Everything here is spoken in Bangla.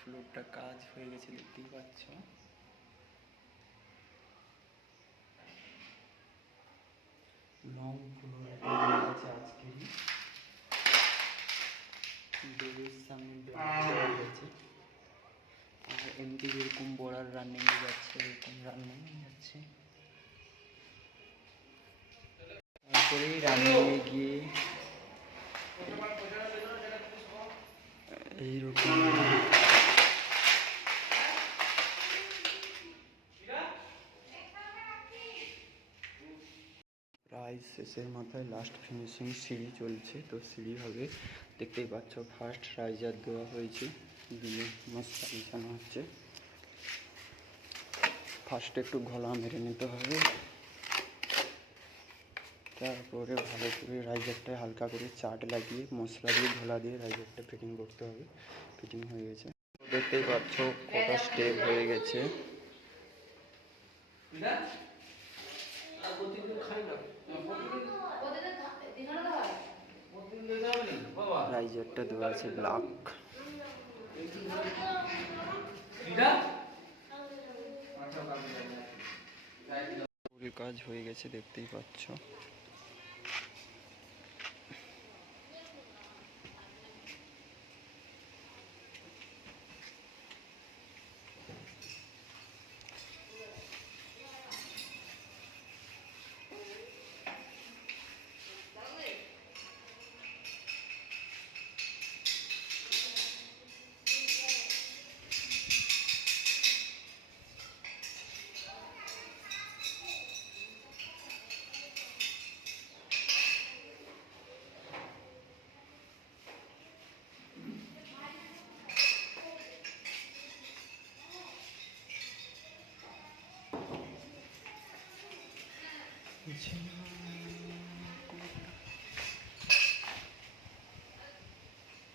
ফ্লোরটা কাজ হয়ে গেছে, দেখতেই পাচ্ছ। লং ফ্লোর হয়ে গেছে আজকেরই। ডোরের সামনে দেওয়া হয়েছে। আর এমনি যেরকম বড়ার রানিং যাচ্ছে এরকম রানিং যাচ্ছে। তারপরেই রানিংয়ে গিয়ে এইরকম প্রায় শেষের মাথায় লাস্ট ফিনিশিং সিঁড়ি চলছে। তো সিঁড়ি হবে, দেখতেই পাচ্ছ। ফার্স্ট রাইজার দেওয়া হয়েছে, দিয়ে মশলা বিছানো হচ্ছে। ফার্স্টে একটু ঘোলা মেরে নিতে হবে, তারপরে ভালো করে রাইজারটা হালকা করে চাট লাগিয়ে মশলা দিয়ে ঘোলা দিয়ে রাইজারটা ফিটিং করতে হবে। ফিটিং হয়ে গেছে, দেখতেই পাচ্ছ কটা স্টেপ হয়ে গেছে। রাইজারটা দেওয়া আছে ব্ল্যাক। ফুল কাজ হয়ে গেছে, দেখতেই পাচ্ছ।